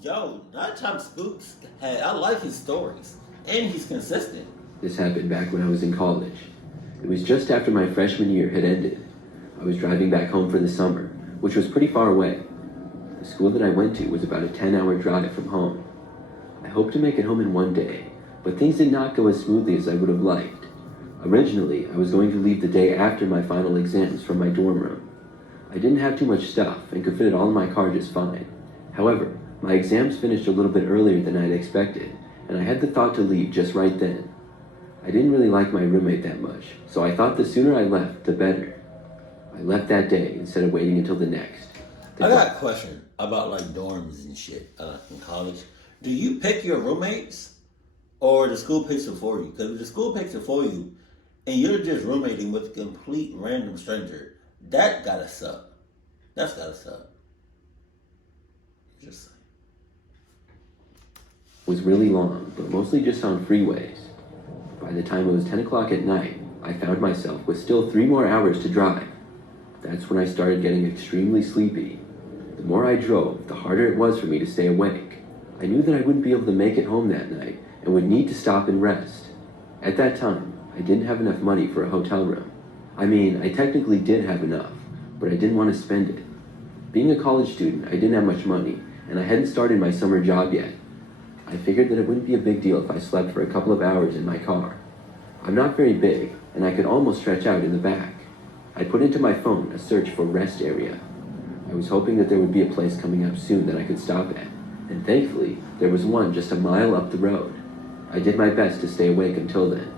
Yo, Nighttime Spooks, hey, I like his stories. And he's consistent. This happened back when I was in college. It was just after my freshman year had ended. I was driving back home for the summer, which was pretty far away. The school that I went to was about a 10-hour drive from home. I hoped to make it home in one day, but things did not go as smoothly as I would have liked. Originally, I was going to leave the day after my final exams from my dorm room. I didn't have too much stuff and could fit it all in my car just fine. However, my exams finished a little bit earlier than I'd expected, and I had the thought to leave just right then. I didn't really like my roommate that much, so I thought the sooner I left, the better. I left that day instead of waiting until the next. I got a question about like dorms and shit in college. Do you pick your roommates or the school picks it for you? Because if the school picks it for you and you're just roommating with a complete random stranger, that gotta suck. That's gotta suck. Just saying. Was really long, but mostly just on freeways. By the time it was 10 o'clock at night, I found myself with still 3 more hours to drive. That's when I started getting extremely sleepy. The more I drove, the harder it was for me to stay awake. I knew that I wouldn't be able to make it home that night and would need to stop and rest. At that time, I didn't have enough money for a hotel room. I mean, I technically did have enough, but I didn't want to spend it. Being a college student, I didn't have much money, and I hadn't started my summer job yet. I figured that it wouldn't be a big deal if I slept for a couple of hours in my car. I'm not very big, and I could almost stretch out in the back. I put into my phone a search for rest area. I was hoping that there would be a place coming up soon that I could stop at, and thankfully, there was one just a mile up the road. I did my best to stay awake until then.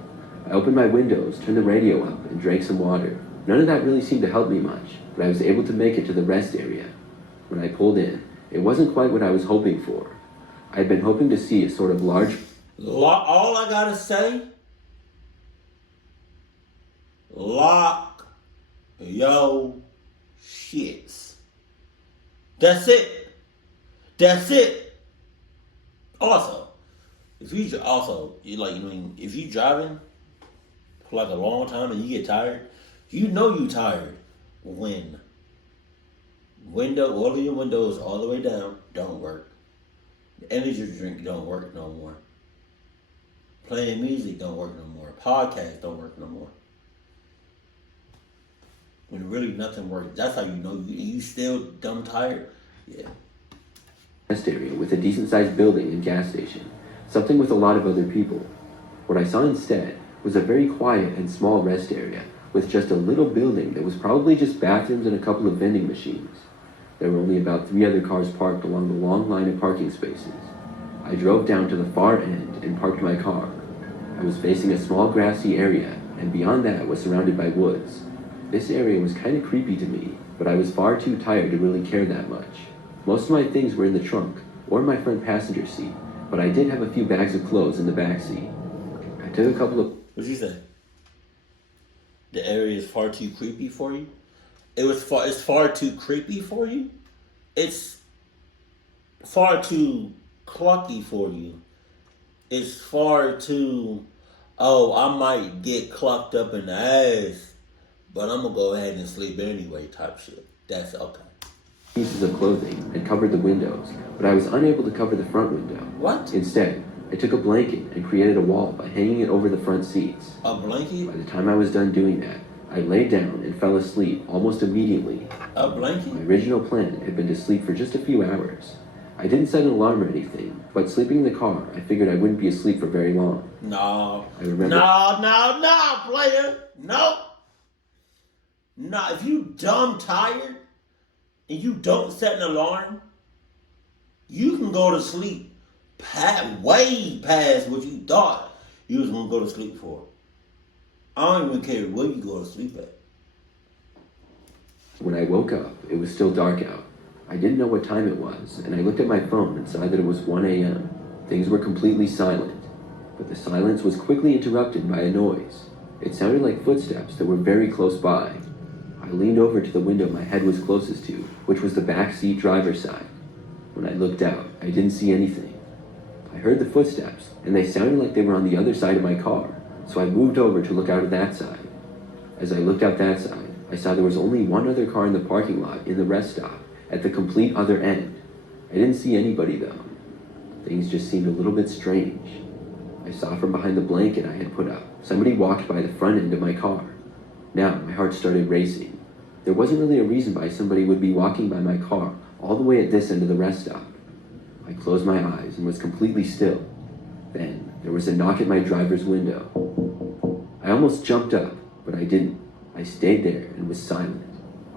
I opened my windows, turned the radio up, and drank some water. None of that really seemed to help me much, but I was able to make it to the rest area. When I pulled in, it wasn't quite what I was hoping for. I'd been hoping to see a sort of large... All I gotta say, lock yo shits. That's it. That's it. Also, if you if you driving for like a long time and you get tired, you know you tired when all of your windows all the way down don't work. The energy drink don't work no more. Playing music don't work no more. Podcasts don't work no more. When really nothing works, that's how you know you still dumb tired. Yeah. Rest area with a decent-sized building and gas station. Something with a lot of other people. What I saw instead was a very quiet and small rest area with just a little building that was probably just bathrooms and a couple of vending machines. There were only about 3 other cars parked along the long line of parking spaces. I drove down to the far end and parked my car. I was facing a small grassy area, and beyond that was surrounded by woods. This area was kind of creepy to me, but I was far too tired to really care that much. Most of my things were in the trunk, or my front passenger seat, but I did have a few bags of clothes in the back seat. I took a couple of... What'd you say? The area is far too creepy for you? It's far too creepy for you? It's far too clucky for you. It's far too, I might get clucked up in the ass, but I'm gonna go ahead and sleep anyway type shit. That's okay. Pieces of clothing had covered the windows, but I was unable to cover the front window. What? Instead, I took a blanket and created a wall by hanging it over the front seats. A blanket? By the time I was done doing that, I lay down and fell asleep almost immediately. A blanket? My original plan had been to sleep for just a few hours. I didn't set an alarm or anything, but sleeping in the car, I figured I wouldn't be asleep for very long. No. I remember... No, player. No. No, if you dumb tired and you don't set an alarm, you can go to sleep way past what you thought you was going to go to sleep for. I don't even care where you go to sleep at. When I woke up, it was still dark out. I didn't know what time it was, and I looked at my phone and saw that it was 1 a.m. Things were completely silent, but the silence was quickly interrupted by a noise. It sounded like footsteps that were very close by. I leaned over to the window my head was closest to, which was the back seat driver's side. When I looked out, I didn't see anything. I heard the footsteps, and they sounded like they were on the other side of my car, so I moved over to look out of that side. As I looked out that side, I saw there was only one other car in the parking lot in the rest stop, at the complete other end. I didn't see anybody though. Things just seemed a little bit strange. I saw from behind the blanket I had put up, somebody walked by the front end of my car. Now, my heart started racing. There wasn't really a reason why somebody would be walking by my car all the way at this end of the rest stop. I closed my eyes and was completely still. Then, there was a knock at my driver's window. I almost jumped up, but I didn't. I stayed there and was silent.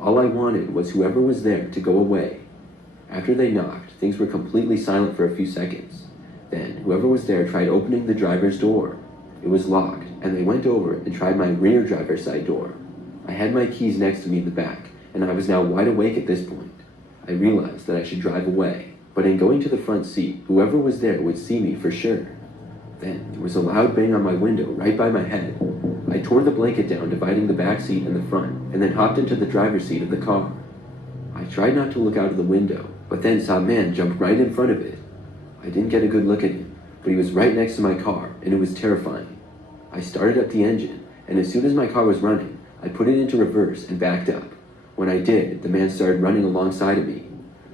All I wanted was whoever was there to go away. After they knocked, things were completely silent for a few seconds. Then, whoever was there tried opening the driver's door. It was locked, and they went over and tried my rear driver's side door. I had my keys next to me in the back, and I was now wide awake at this point. I realized that I should drive away, but in going to the front seat, whoever was there would see me for sure. Then, there was a loud bang on my window right by my head. I tore the blanket down, dividing the back seat and the front, and then hopped into the driver's seat of the car. I tried not to look out of the window, but then saw a man jump right in front of it. I didn't get a good look at him, but he was right next to my car, and it was terrifying. I started up the engine, and as soon as my car was running, I put it into reverse and backed up. When I did, the man started running alongside of me.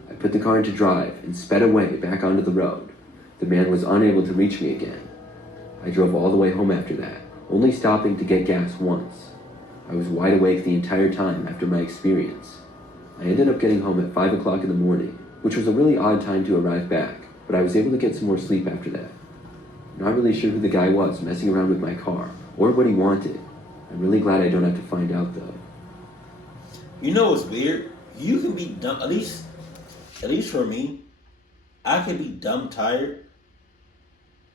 I put the car into drive and sped away back onto the road. The man was unable to reach me again. I drove all the way home after that, only stopping to get gas once. I was wide awake the entire time after my experience. I ended up getting home at 5 o'clock in the morning, which was a really odd time to arrive back, but I was able to get some more sleep after that. I'm not really sure who the guy was messing around with my car, or what he wanted. I'm really glad I don't have to find out though. You know what's weird? You can be dumb, at least for me, I can be dumb tired,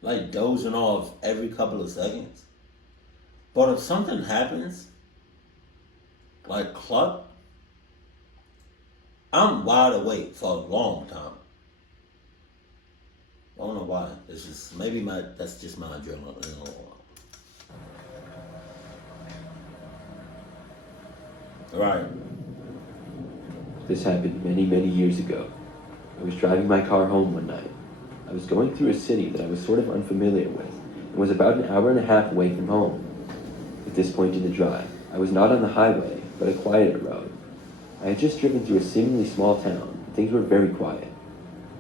like dozing off every couple of seconds. But if something happens, like cluck, I'm wide awake for a long time. I don't know why. It's just that's just my adrenaline. You know. Right. This happened many, many years ago. I was driving my car home one night. I was going through a city that I was sort of unfamiliar with and was about an hour and a half away from home. At this point in the drive, I was not on the highway, but a quieter road. I had just driven through a seemingly small town, and things were very quiet.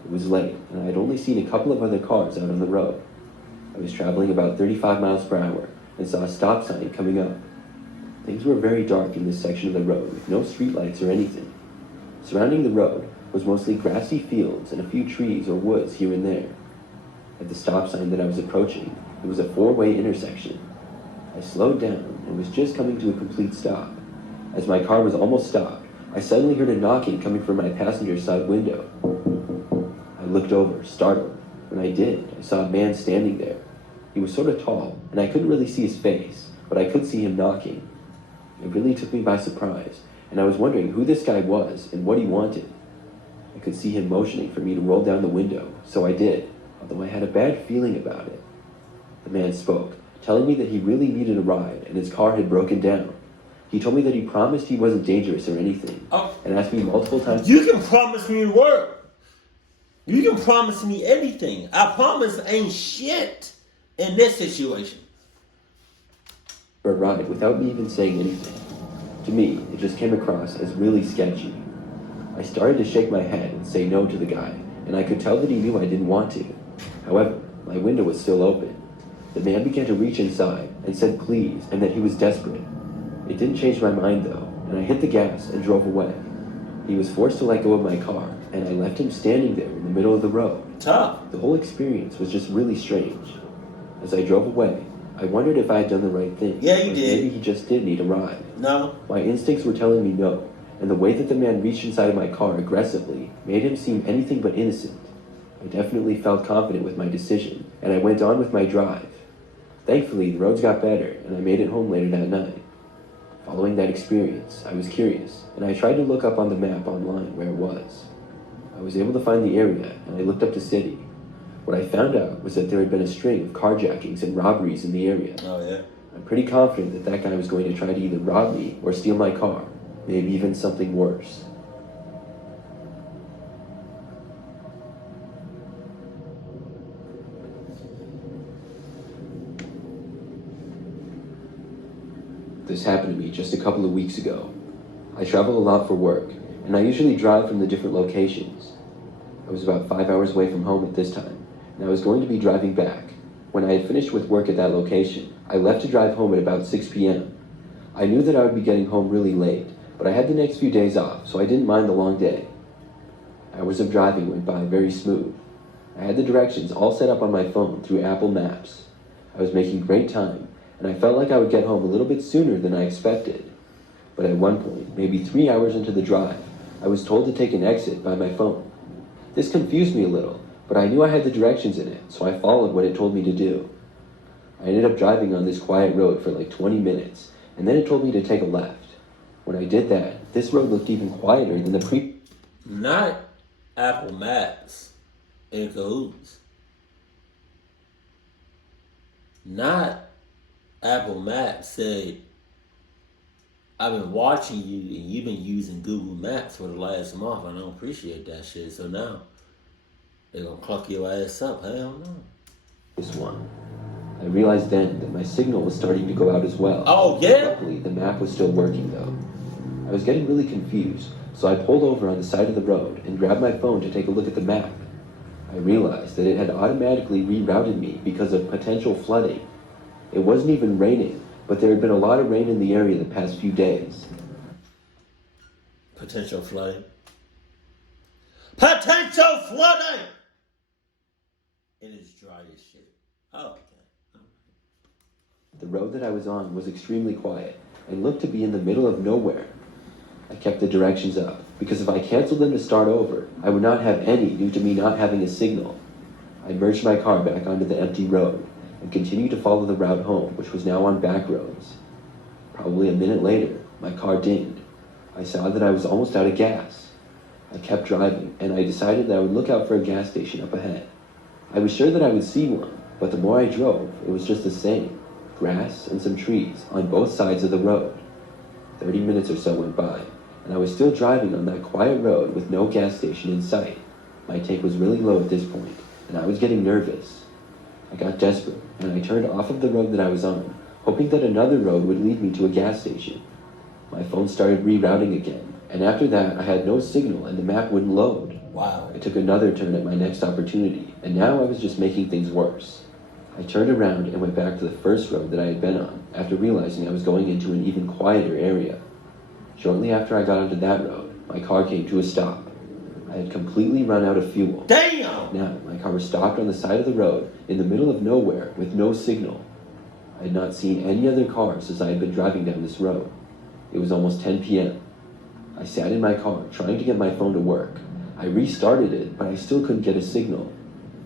It was late, and I had only seen a couple of other cars out on the road. I was traveling about 35 miles per hour and saw a stop sign coming up. Things were very dark in this section of the road with no streetlights or anything. Surrounding the road was mostly grassy fields and a few trees or woods here and there. At the stop sign that I was approaching, it was a four-way intersection. I slowed down and was just coming to a complete stop. As my car was almost stopped, I suddenly heard a knocking coming from my passenger side window. I looked over, startled. When I did, I saw a man standing there. He was sort of tall, and I couldn't really see his face, but I could see him knocking. It really took me by surprise, and I was wondering who this guy was and what he wanted. I could see him motioning for me to roll down the window, so I did, although I had a bad feeling about it. The man spoke, telling me that he really needed a ride and his car had broken down. He told me that he promised he wasn't dangerous or anything, and asked me multiple times. You can promise me work. You can promise me anything. I promise ain't shit in this situation. For a ride without me even saying anything. To me, it just came across as really sketchy. I started to shake my head and say no to the guy, and I could tell that he knew I didn't want to. However, my window was still open. The man began to reach inside and said please and that he was desperate. It didn't change my mind though, and I hit the gas and drove away. He was forced to let go of my car, and I left him standing there in the middle of the road. Tough. The whole experience was just really strange. As I drove away, I wondered if I had done the right thing. Yeah, you or did. Maybe he just did need a ride. No. My instincts were telling me no, and the way that the man reached inside of my car aggressively made him seem anything but innocent. I definitely felt confident with my decision, and I went on with my drive. Thankfully, the roads got better, and I made it home later that night. Following that experience, I was curious, and I tried to look up on the map online where it was. I was able to find the area, and I looked up the city. What I found out was that there had been a string of carjackings and robberies in the area. Oh, yeah? I'm pretty confident that that guy was going to try to either rob me or steal my car, maybe even something worse. This happened to me just a couple of weeks ago. I travel a lot for work, and I usually drive from the different locations. I was about 5 hours away from home at this time, and I was going to be driving back. When I had finished with work at that location, I left to drive home at about 6 p.m. I knew that I would be getting home really late, but I had the next few days off, so I didn't mind the long day. Hours of driving went by very smooth. I had the directions all set up on my phone through Apple Maps. I was making great time, and I felt like I would get home a little bit sooner than I expected. But at one point, maybe 3 hours into the drive, I was told to take an exit by my phone. This confused me a little, but I knew I had the directions in it, so I followed what it told me to do. I ended up driving on this quiet road for like 20 minutes, and then it told me to take a left. When I did that, this road looked even quieter than the Not Apple Maps in cahoots. Not Apple Maps say, I've been watching you and you've been using Google Maps for the last month. I don't appreciate that shit. So now they're gonna cluck your ass up. Hell no. This one. I realized then that my signal was starting to go out as well. Oh yeah? Luckily, the map was still working though. I was getting really confused, so I pulled over on the side of the road and grabbed my phone to take a look at the map. I realized that it had automatically rerouted me because of potential flooding. It wasn't even raining, but there had been a lot of rain in the area the past few days. Potential flooding. Potential flooding! It is dry as shit. Oh, okay. The road that I was on was extremely quiet and looked to be in the middle of nowhere. I kept the directions up, because if I canceled them to start over, I would not have any due to me not having a signal. I merged my car back onto the empty road and continued to follow the route home, which was now on back roads. Probably a minute later, my car dinged. I saw that I was almost out of gas. I kept driving, and I decided that I would look out for a gas station up ahead. I was sure that I would see one, but the more I drove, it was just the same. Grass and some trees on both sides of the road. 30 minutes or so went by, and I was still driving on that quiet road with no gas station in sight. My tank was really low at this point, and I was getting nervous. I got desperate, and I turned off of the road that I was on, hoping that another road would lead me to a gas station. My phone started rerouting again, and after that I had no signal and the map wouldn't load. Wow. I took another turn at my next opportunity, and now I was just making things worse. I turned around and went back to the first road that I had been on, after realizing I was going into an even quieter area. Shortly after I got onto that road, my car came to a stop. I had completely run out of fuel. Damn! Now, my car was stopped on the side of the road, in the middle of nowhere, with no signal. I had not seen any other cars as I had been driving down this road. It was almost 10 p.m. I sat in my car, trying to get my phone to work. I restarted it, but I still couldn't get a signal.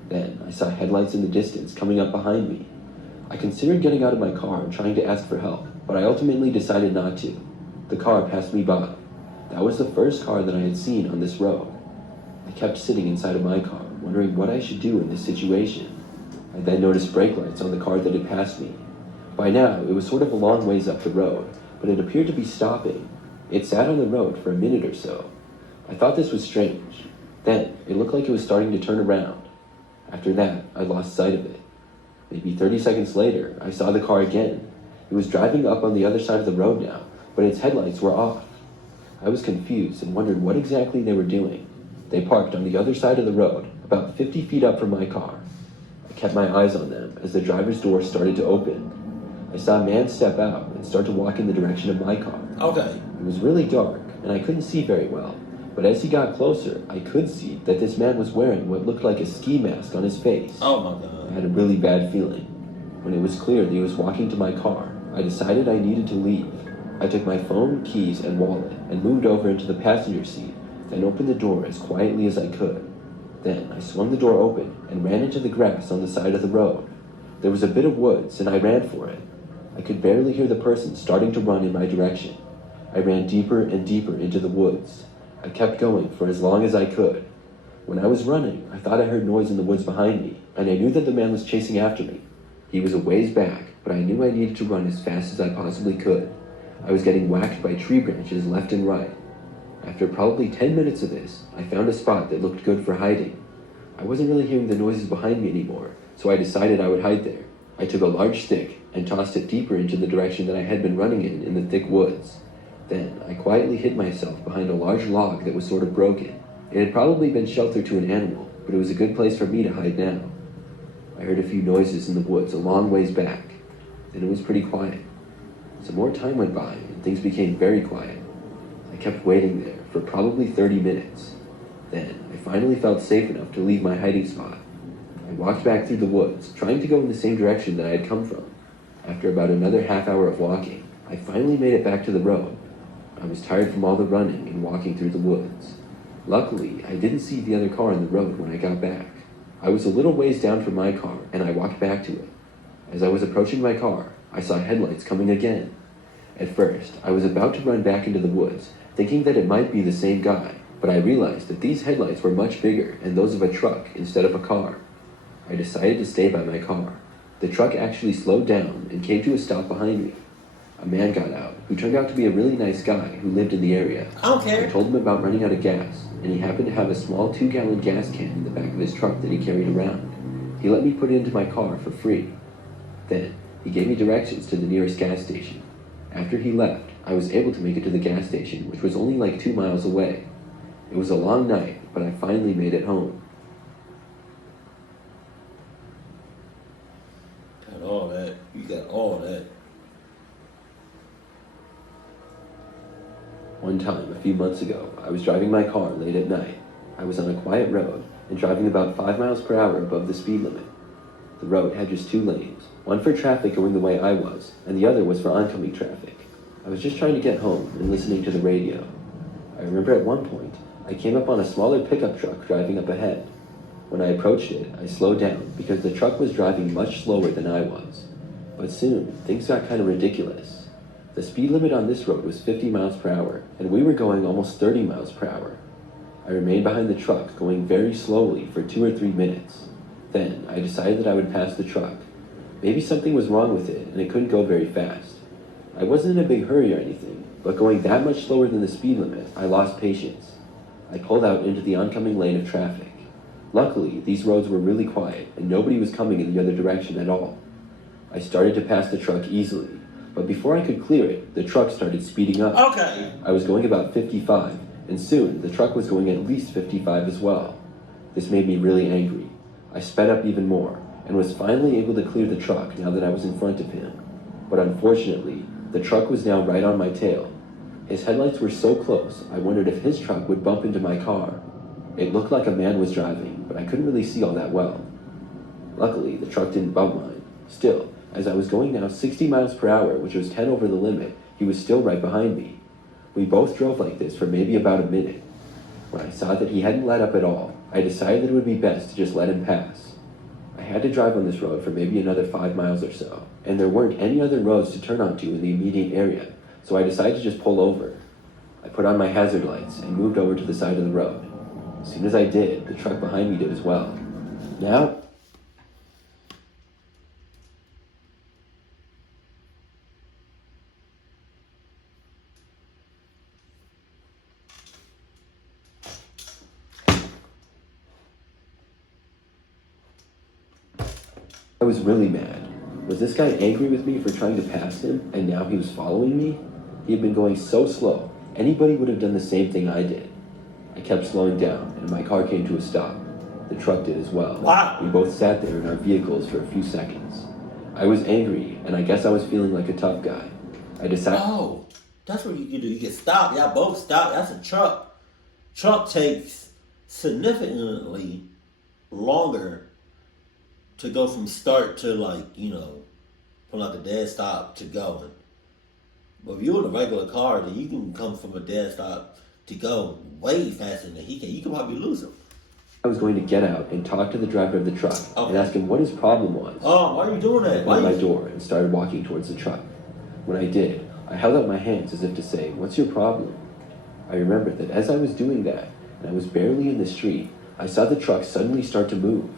Then, I saw headlights in the distance coming up behind me. I considered getting out of my car and trying to ask for help, but I ultimately decided not to. The car passed me by. That was the first car that I had seen on this road. I kept sitting inside of my car, wondering what I should do in this situation. I then noticed brake lights on the car that had passed me. By now, it was sort of a long ways up the road, but it appeared to be stopping. It sat on the road for a minute or so. I thought this was strange. Then, it looked like it was starting to turn around. After that, I lost sight of it. Maybe 30 seconds later, I saw the car again. It was driving up on the other side of the road now, but its headlights were off. I was confused and wondered what exactly they were doing. They parked on the other side of the road, about 50 feet up from my car. I kept my eyes on them as the driver's door started to open. I saw a man step out and start to walk in the direction of my car. Okay. It was really dark, and I couldn't see very well. But as he got closer, I could see that this man was wearing what looked like a ski mask on his face. Oh my god. I had a really bad feeling. When it was clear that he was walking to my car, I decided I needed to leave. I took my phone, keys, and wallet and moved over into the passenger seat, then opened the door as quietly as I could. Then I swung the door open and ran into the grass on the side of the road. There was a bit of woods, and I ran for it. I could barely hear the person starting to run in my direction. I ran deeper and deeper into the woods. I kept going for as long as I could. When I was running, I thought I heard noise in the woods behind me, and I knew that the man was chasing after me. He was a ways back, but I knew I needed to run as fast as I possibly could. I was getting whacked by tree branches left and right. After probably 10 minutes of this, I found a spot that looked good for hiding. I wasn't really hearing the noises behind me anymore, so I decided I would hide there. I took a large stick and tossed it deeper into the direction that I had been running in the thick woods. Then, I quietly hid myself behind a large log that was sort of broken. It had probably been shelter to an animal, but it was a good place for me to hide now. I heard a few noises in the woods a long ways back. Then it was pretty quiet. Some more time went by, and things became very quiet. I kept waiting there for probably 30 minutes. Then, I finally felt safe enough to leave my hiding spot. I walked back through the woods, trying to go in the same direction that I had come from. After about another half hour of walking, I finally made it back to the road. I was tired from all the running and walking through the woods. Luckily, I didn't see the other car on the road when I got back. I was a little ways down from my car, and I walked back to it. As I was approaching my car, I saw headlights coming again. At first, I was about to run back into the woods, thinking that it might be the same guy, but I realized that these headlights were much bigger and those of a truck instead of a car. I decided to stay by my car. The truck actually slowed down and came to a stop behind me. A man got out, who turned out to be a really nice guy who lived in the area. I don't care. I told him about running out of gas, and he happened to have a small 2-gallon gas can in the back of his truck that he carried around. He let me put it into my car for free. Then, he gave me directions to the nearest gas station. After he left, I was able to make it to the gas station, which was only like 2 miles away. It was a long night, but I finally made it home. Got all that. You got all that. One time, a few months ago, I was driving my car late at night. I was on a quiet road and driving about 5 miles per hour above the speed limit. The road had just 2 lanes, one for traffic going the way I was, and the other was for oncoming traffic. I was just trying to get home and listening to the radio. I remember at one point, I came up on a smaller pickup truck driving up ahead. When I approached it, I slowed down because the truck was driving much slower than I was. But soon, things got kind of ridiculous. The speed limit on this road was 50 miles per hour, and we were going almost 30 miles per hour. I remained behind the truck, going very slowly for 2 or 3 minutes. Then, I decided that I would pass the truck. Maybe something was wrong with it, and it couldn't go very fast. I wasn't in a big hurry or anything, but going that much slower than the speed limit, I lost patience. I pulled out into the oncoming lane of traffic. Luckily, these roads were really quiet, and nobody was coming in the other direction at all. I started to pass the truck easily, but before I could clear it, the truck started speeding up. Okay. I was going about 55, and soon the truck was going at least 55 as well. This made me really angry. I sped up even more, and was finally able to clear the truck now that I was in front of him. But unfortunately, the truck was now right on my tail. His headlights were so close, I wondered if his truck would bump into my car. It looked like a man was driving, but I couldn't really see all that well. Luckily, the truck didn't bump mine. Still, as I was going now 60 miles per hour, which was 10 over the limit, he was still right behind me. We both drove like this for maybe about a minute. When I saw that he hadn't let up at all, I decided that it would be best to just let him pass. I had to drive on this road for maybe another 5 miles or so, and there weren't any other roads to turn onto in the immediate area, so I decided to just pull over. I put on my hazard lights and moved over to the side of the road. As soon as I did, the truck behind me did as well. Now, I was really mad. Was this guy angry with me for trying to pass him, and now he was following me? He had been going so slow, anybody would have done the same thing I did. I kept slowing down, and my car came to a stop. The truck did as well. Wow. We both sat there in our vehicles for a few seconds. I was angry, and I guess I was feeling like a tough guy. I decided... Oh, that's what you can do. You can stop. Y'all both stop. That's a truck. Truck takes significantly longer to go from start to from like a dead stop to going. But if you're in a regular car, then you can come from a dead stop to go way faster than he can. You can probably lose him. I was going to get out and talk to the driver of the truck and ask him what his problem was. Oh, why are you doing that? I opened my door and started walking towards the truck. When I did, I held out my hands as if to say, "What's your problem?" I remembered that as I was doing that, and I was barely in the street, I saw the truck suddenly start to move.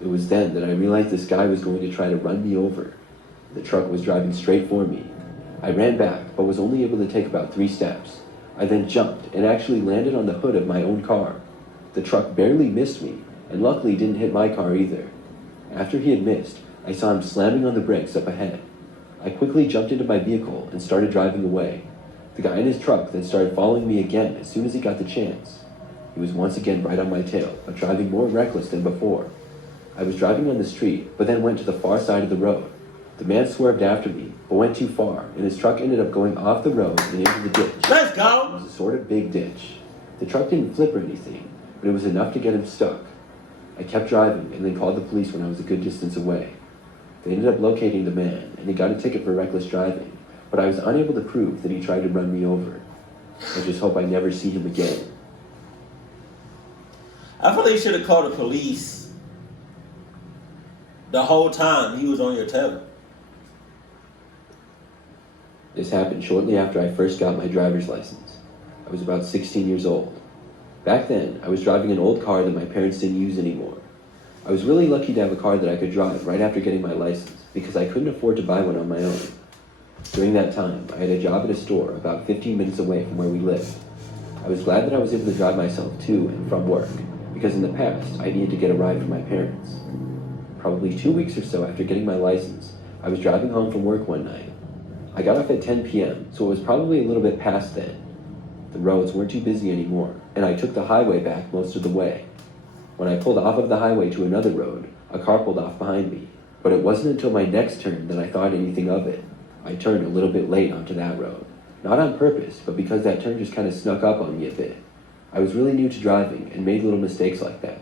It was then that I realized this guy was going to try to run me over. The truck was driving straight for me. I ran back, but was only able to take about 3 steps. I then jumped and actually landed on the hood of my own car. The truck barely missed me, and luckily didn't hit my car either. After he had missed, I saw him slamming on the brakes up ahead. I quickly jumped into my vehicle and started driving away. The guy in his truck then started following me again as soon as he got the chance. He was once again right on my tail, but driving more reckless than before. I was driving on the street, but then went to the far side of the road. The man swerved after me, but went too far, and his truck ended up going off the road and into the ditch. Let's It go! was a sort of big ditch. The truck didn't flip or anything, but it was enough to get him stuck. I kept driving and then called the police when I was a good distance away. They ended up locating the man, and he got a ticket for reckless driving, but I was unable to prove that he tried to run me over. I just hope I never see him again. I feel like you should have called the police the whole time he was on your tail. This happened shortly after I first got my driver's license. I was about 16 years old. Back then, I was driving an old car that my parents didn't use anymore. I was really lucky to have a car that I could drive right after getting my license because I couldn't afford to buy one on my own. During that time, I had a job at a store about 15 minutes away from where we lived. I was glad that I was able to drive myself to and from work because in the past, I needed to get a ride from my parents. Probably 2 weeks or so after getting my license, I was driving home from work one night. I got off at 10 p.m., so it was probably a little bit past then. The roads weren't too busy anymore, and I took the highway back most of the way. When I pulled off of the highway to another road, a car pulled off behind me, but it wasn't until my next turn that I thought anything of it. I turned a little bit late onto that road. Not on purpose, but because that turn just kind of snuck up on me a bit. I was really new to driving and made little mistakes like that.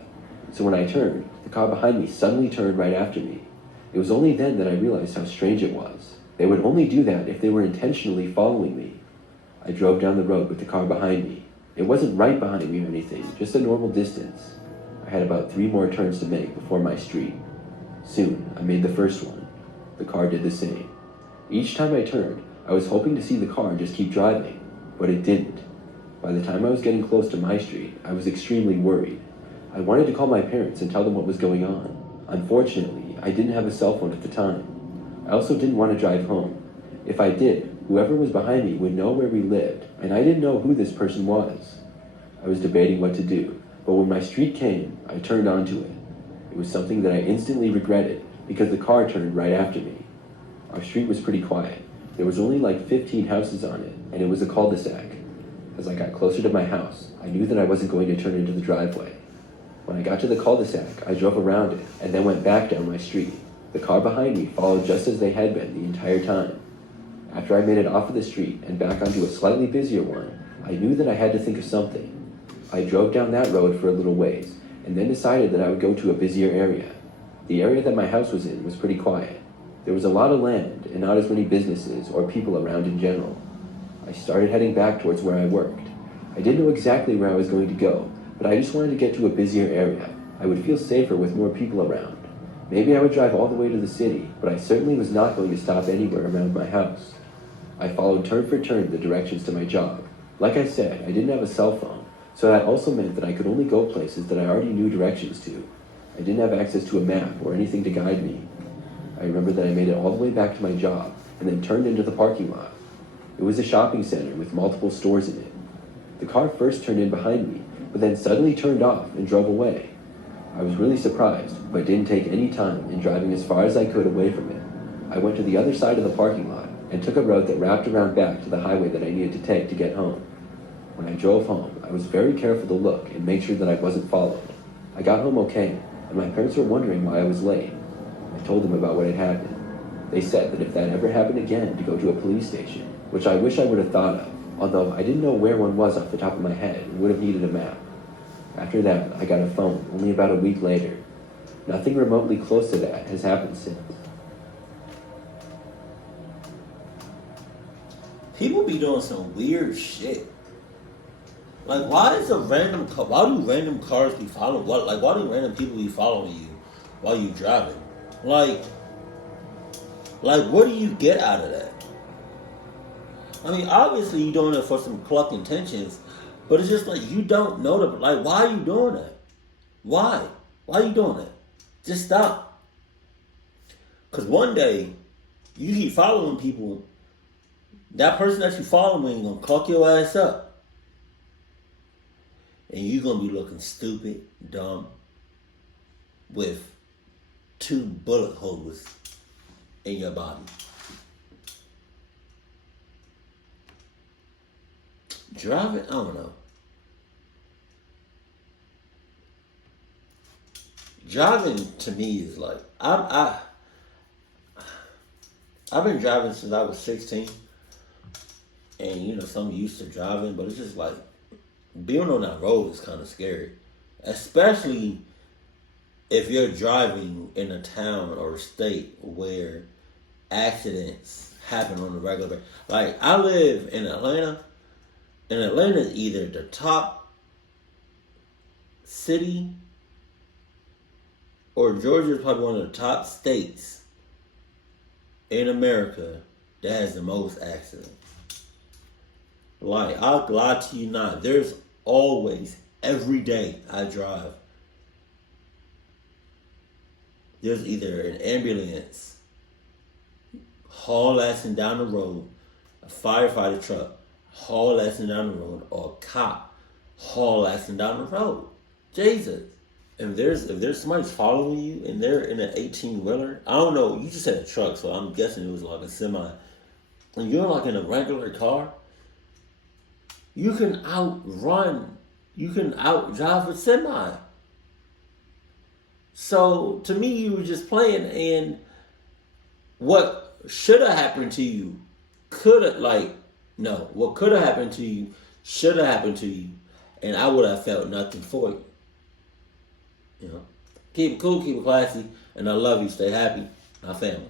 So when I turned, the car behind me suddenly turned right after me. It was only then that I realized how strange it was. They would only do that if they were intentionally following me. I drove down the road with the car behind me. It wasn't right behind me or anything, just a normal distance. I had about 3 more turns to make before my street. Soon, I made the first one. The car did the same. Each time I turned, I was hoping to see the car just keep driving, but it didn't. By the time I was getting close to my street, I was extremely worried. I wanted to call my parents and tell them what was going on. Unfortunately, I didn't have a cell phone at the time. I also didn't want to drive home. If I did, whoever was behind me would know where we lived, and I didn't know who this person was. I was debating what to do, but when my street came, I turned onto it. It was something that I instantly regretted because the car turned right after me. Our street was pretty quiet. There was only like 15 houses on it, and it was a cul-de-sac. As I got closer to my house, I knew that I wasn't going to turn into the driveway. When I got to the cul-de-sac, I drove around it and then went back down my street. The car behind me followed just as they had been the entire time. After I made it off of the street and back onto a slightly busier one, I knew that I had to think of something. I drove down that road for a little ways, and then decided that I would go to a busier area. The area that my house was in was pretty quiet. There was a lot of land, and not as many businesses or people around in general. I started heading back towards where I worked. I didn't know exactly where I was going to go, but I just wanted to get to a busier area. I would feel safer with more people around. Maybe I would drive all the way to the city, but I certainly was not going to stop anywhere around my house. I followed turn for turn the directions to my job. Like I said, I didn't have a cell phone, so that also meant that I could only go places that I already knew directions to. I didn't have access to a map or anything to guide me. I remember that I made it all the way back to my job, and then turned into the parking lot. It was a shopping center with multiple stores in it. The car first turned in behind me, but then suddenly turned off and drove away. I was really surprised, but didn't take any time in driving as far as I could away from it. I went to the other side of the parking lot and took a road that wrapped around back to the highway that I needed to take to get home. When I drove home, I was very careful to look and make sure that I wasn't followed. I got home okay, and my parents were wondering why I was late. I told them about what had happened. They said that if that ever happened again, to go to a police station, which I wish I would have thought of, although I didn't know where one was off the top of my head and would have needed a map. After that, I got a phone only about a week later. Nothing remotely close to that has happened since. People be doing some weird shit. Like, why do random cars be following? Why do random people be following you while you driving? Like, what do you get out of that? I mean, obviously you're doing it for some cluck intentions, but it's just like you don't know the why are you doing that? Why? Why are you doing that? Just stop. Cause one day you keep following people, that person that you following gonna cluck your ass up. And you're gonna be looking stupid, dumb, with 2 bullet holes in your body. Driving, I don't know. driving to me is like I've been driving since I was 16, and so I'm used to driving, but it's just like being on that road is kind of scary, especially if you're driving in a town or a state where accidents happen on a regular basis. Like, I live in Atlanta, and Atlanta is either the top city or Georgia is probably one of the top states in America that has the most accidents. Like, I'll lie to you not, there's always, every day I drive, there's either an ambulance haul-assing down the road, a firefighter truck haul-assing down the road, or a cop haul-assing down the road. Jesus. If there's somebody following you and they're in an 18-wheeler, I don't know, you just said a truck, so I'm guessing it was like a semi. And you're like in a regular car, you can outdrive a semi. So to me, you were just playing, and what should have happened to you what could have happened to you should have happened to you, and I would have felt nothing for you. Keep it cool, keep it classy, and I love you. Stay happy, my family.